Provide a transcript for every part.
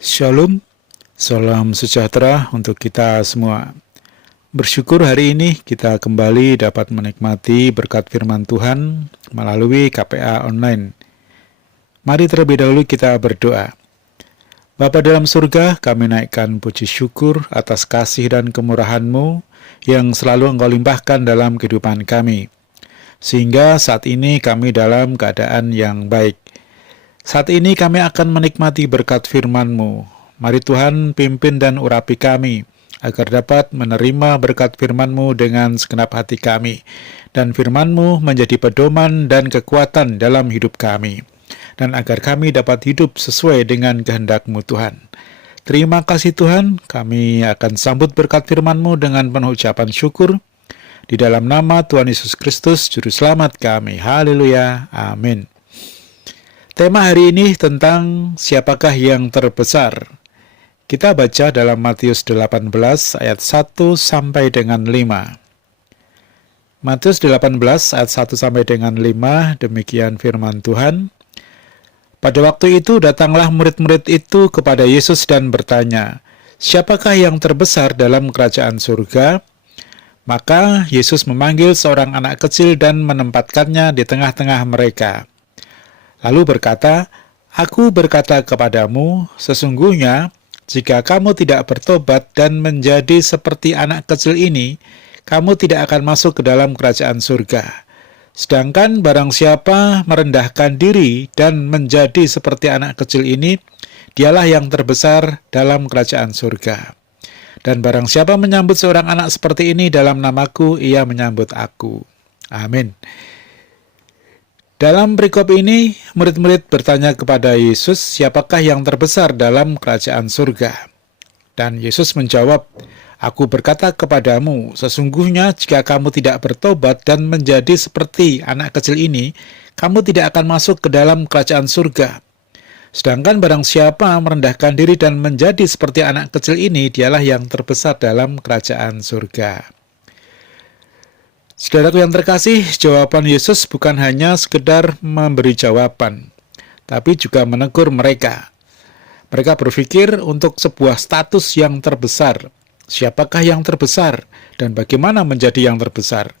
Shalom, salam sejahtera untuk kita semua. Bersyukur hari ini kita kembali dapat menikmati berkat firman Tuhan melalui KPA Online. Mari terlebih dahulu kita berdoa. Bapa dalam surga, kami naikkan puji syukur atas kasih dan kemurahan-Mu yang selalu Engkau limpahkan dalam kehidupan kami. Sehingga saat ini kami dalam keadaan yang baik. Saat ini kami akan menikmati berkat firman-Mu. Mari Tuhan pimpin dan urapi kami, agar dapat menerima berkat firman-Mu dengan segenap hati kami. Dan firman-Mu menjadi pedoman dan kekuatan dalam hidup kami. Dan agar kami dapat hidup sesuai dengan kehendak-Mu Tuhan. Terima kasih Tuhan, kami akan sambut berkat firman-Mu dengan penuh ucapan syukur. Di dalam nama Tuhan Yesus Kristus, Juru Selamat kami. Haleluya. Amin. Tema hari ini tentang siapakah yang terbesar. Kita baca dalam Matius 18 ayat 1 sampai dengan 5. Matius 18 ayat 1 sampai dengan 5, demikian firman Tuhan. Pada waktu itu datanglah murid-murid itu kepada Yesus dan bertanya, "Siapakah yang terbesar dalam kerajaan surga?" Maka Yesus memanggil seorang anak kecil dan menempatkannya di tengah-tengah mereka. Lalu berkata, "Aku berkata kepadamu, sesungguhnya jika kamu tidak bertobat dan menjadi seperti anak kecil ini, kamu tidak akan masuk ke dalam kerajaan surga. Sedangkan barang siapa merendahkan diri dan menjadi seperti anak kecil ini, dialah yang terbesar dalam kerajaan surga. Dan barang siapa menyambut seorang anak seperti ini dalam namaku, ia menyambut aku." Amin. Dalam perikop ini, murid-murid bertanya kepada Yesus, siapakah yang terbesar dalam kerajaan surga? Dan Yesus menjawab, "Aku berkata kepadamu, sesungguhnya jika kamu tidak bertobat dan menjadi seperti anak kecil ini, kamu tidak akan masuk ke dalam kerajaan surga. Sedangkan barang siapa merendahkan diri dan menjadi seperti anak kecil ini, dialah yang terbesar dalam kerajaan surga." Saudaraku yang terkasih, jawaban Yesus bukan hanya sekedar memberi jawaban, tapi juga menegur mereka. Mereka berpikir untuk sebuah status yang terbesar. Siapakah yang terbesar dan bagaimana menjadi yang terbesar?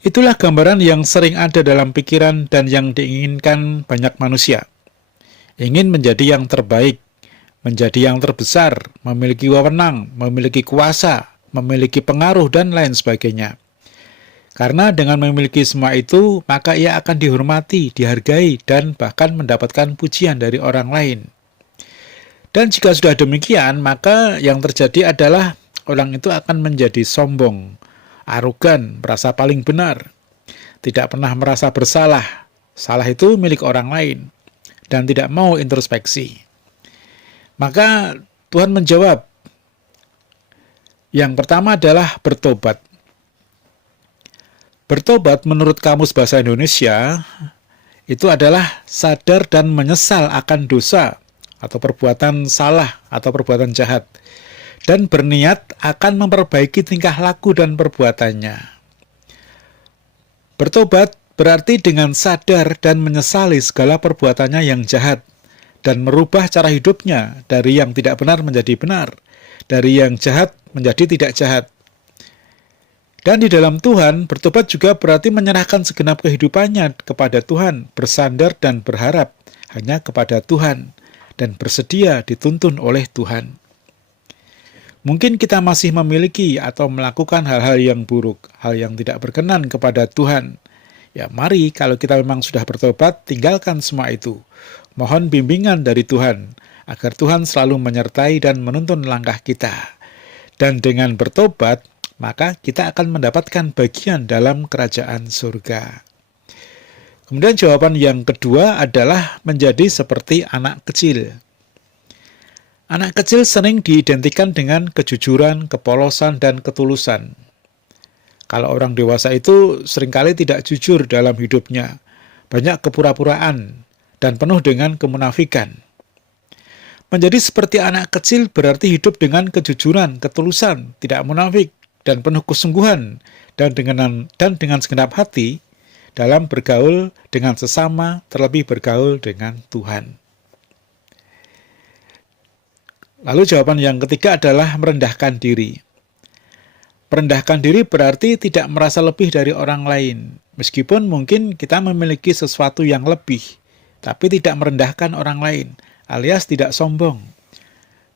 Itulah gambaran yang sering ada dalam pikiran dan yang diinginkan banyak manusia. Ingin menjadi yang terbaik, menjadi yang terbesar, memiliki wewenang, memiliki kuasa, memiliki pengaruh, dan lain sebagainya. Karena dengan memiliki semua itu, maka ia akan dihormati, dihargai, dan bahkan mendapatkan pujian dari orang lain. Dan jika sudah demikian, maka yang terjadi adalah orang itu akan menjadi sombong, arogan, merasa paling benar, tidak pernah merasa bersalah. Salah itu milik orang lain, dan tidak mau introspeksi. Maka Tuhan menjawab, yang pertama adalah bertobat. Bertobat menurut Kamus Bahasa Indonesia itu adalah sadar dan menyesal akan dosa atau perbuatan salah atau perbuatan jahat dan berniat akan memperbaiki tingkah laku dan perbuatannya. Bertobat berarti dengan sadar dan menyesali segala perbuatannya yang jahat dan merubah cara hidupnya dari yang tidak benar menjadi benar, dari yang jahat menjadi tidak jahat. Dan di dalam Tuhan, bertobat juga berarti menyerahkan segenap kehidupannya kepada Tuhan, bersandar dan berharap hanya kepada Tuhan, dan bersedia dituntun oleh Tuhan. Mungkin kita masih memiliki atau melakukan hal-hal yang buruk, hal yang tidak berkenan kepada Tuhan. Ya, mari kalau kita memang sudah bertobat, tinggalkan semua itu. Mohon bimbingan dari Tuhan, agar Tuhan selalu menyertai dan menuntun langkah kita. Dan dengan bertobat, maka kita akan mendapatkan bagian dalam kerajaan surga. Kemudian jawaban yang kedua adalah menjadi seperti anak kecil. Anak kecil sering diidentikan dengan kejujuran, kepolosan, dan ketulusan. Kalau orang dewasa itu seringkali tidak jujur dalam hidupnya, banyak kepura-puraan, dan penuh dengan kemunafikan. Menjadi seperti anak kecil berarti hidup dengan kejujuran, ketulusan, tidak munafik, dan penuh kesungguhan, dan dengan segenap hati dalam bergaul dengan sesama, terlebih bergaul dengan Tuhan. Lalu jawaban yang ketiga adalah merendahkan diri. Merendahkan diri berarti tidak merasa lebih dari orang lain. Meskipun mungkin kita memiliki sesuatu yang lebih, tapi tidak merendahkan orang lain, alias tidak sombong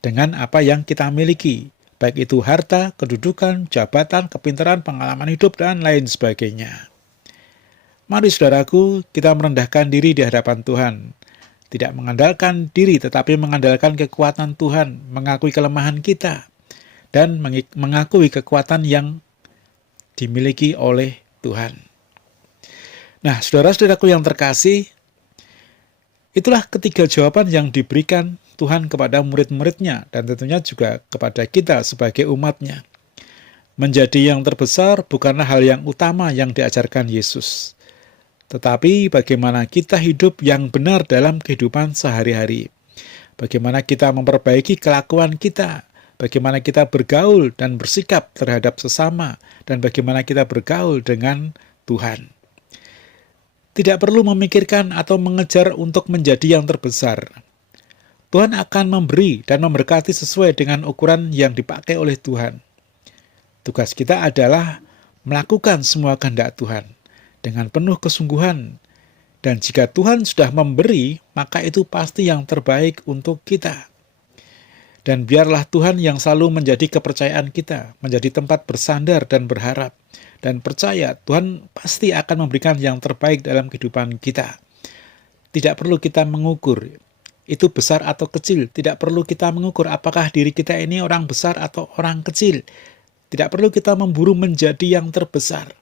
dengan apa yang kita miliki, baik itu harta, kedudukan, jabatan, kepintaran, pengalaman hidup, dan lain sebagainya. Mari saudaraku, kita merendahkan diri di hadapan Tuhan. Tidak mengandalkan diri, tetapi mengandalkan kekuatan Tuhan, mengakui kelemahan kita, dan mengakui kekuatan yang dimiliki oleh Tuhan. Nah, saudara-saudaraku yang terkasih, itulah ketiga jawaban yang diberikan Tuhan kepada murid-muridnya, dan tentunya juga kepada kita sebagai umatnya. Menjadi yang terbesar bukanlah hal yang utama yang diajarkan Yesus, tetapi bagaimana kita hidup yang benar dalam kehidupan sehari-hari. Bagaimana kita memperbaiki kelakuan kita, bagaimana kita bergaul dan bersikap terhadap sesama, dan bagaimana kita bergaul dengan Tuhan. Tidak perlu memikirkan atau mengejar untuk menjadi yang terbesar. Tuhan akan memberi dan memberkati sesuai dengan ukuran yang dipakai oleh Tuhan. Tugas kita adalah melakukan semua kehendak Tuhan dengan penuh kesungguhan. Dan jika Tuhan sudah memberi, maka itu pasti yang terbaik untuk kita. Dan biarlah Tuhan yang selalu menjadi kepercayaan kita, menjadi tempat bersandar dan berharap. Dan percaya Tuhan pasti akan memberikan yang terbaik dalam kehidupan kita. Tidak perlu kita mengukur itu besar atau kecil. Tidak perlu kita mengukur apakah diri kita ini orang besar atau orang kecil. Tidak perlu kita memburu menjadi yang terbesar.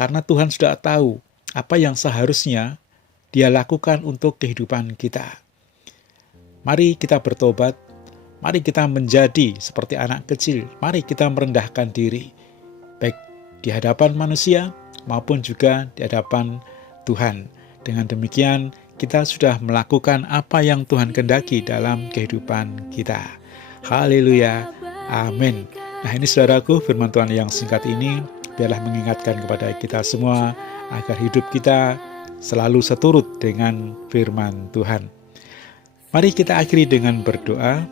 Karena Tuhan sudah tahu apa yang seharusnya Dia lakukan untuk kehidupan kita. Mari kita bertobat. Mari kita menjadi seperti anak kecil. Mari kita merendahkan diri. Baik di hadapan manusia maupun juga di hadapan Tuhan. Dengan demikian kita sudah melakukan apa yang Tuhan kehendaki dalam kehidupan kita. Haleluya. Amin. Nah, ini saudaraku, firman Tuhan yang singkat ini biarlah mengingatkan kepada kita semua agar hidup kita selalu seturut dengan firman Tuhan. Mari kita akhiri dengan berdoa.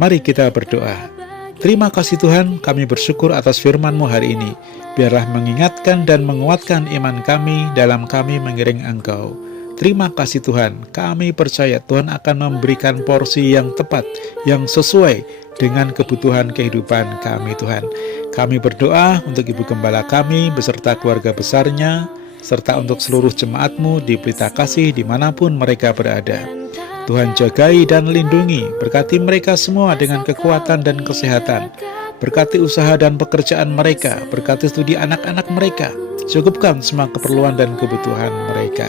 Mari kita berdoa. Terima kasih Tuhan, kami bersyukur atas firman-Mu hari ini. Biarlah mengingatkan dan menguatkan iman kami dalam kami mengiring Engkau. Terima kasih Tuhan, kami percaya Tuhan akan memberikan porsi yang tepat, yang sesuai dengan kebutuhan kehidupan kami Tuhan. Kami berdoa untuk Ibu Gembala kami beserta keluarga besarnya, serta untuk seluruh jemaat-Mu di Pelita Kasih dimanapun mereka berada. Tuhan jagai dan lindungi, berkati mereka semua dengan kekuatan dan kesehatan. Berkati usaha dan pekerjaan mereka, berkati studi anak-anak mereka, cukupkan semua keperluan dan kebutuhan mereka.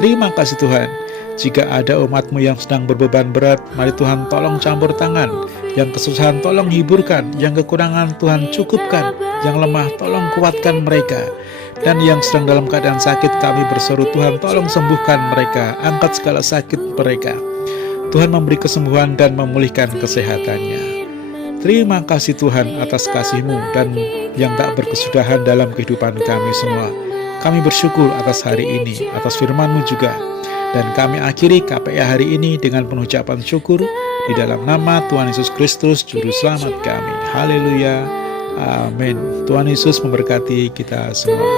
Terima kasih Tuhan. Jika ada umat-Mu yang sedang berbeban berat, mari Tuhan tolong campur tangan. Yang kesusahan tolong hiburkan, yang kekurangan Tuhan cukupkan, yang lemah tolong kuatkan mereka. Dan yang sedang dalam keadaan sakit, kami berseru Tuhan tolong sembuhkan mereka, angkat segala sakit mereka. Tuhan memberi kesembuhan dan memulihkan kesehatannya. Terima kasih Tuhan atas kasih-Mu dan yang tak berkesudahan dalam kehidupan kami semua. Kami bersyukur atas hari ini, atas firman-Mu juga. Dan kami akhiri KPA hari ini dengan penuh ucapan syukur di dalam nama Tuhan Yesus Kristus, Juru Selamat kami. Haleluya. Amin. Tuhan Yesus memberkati kita semua.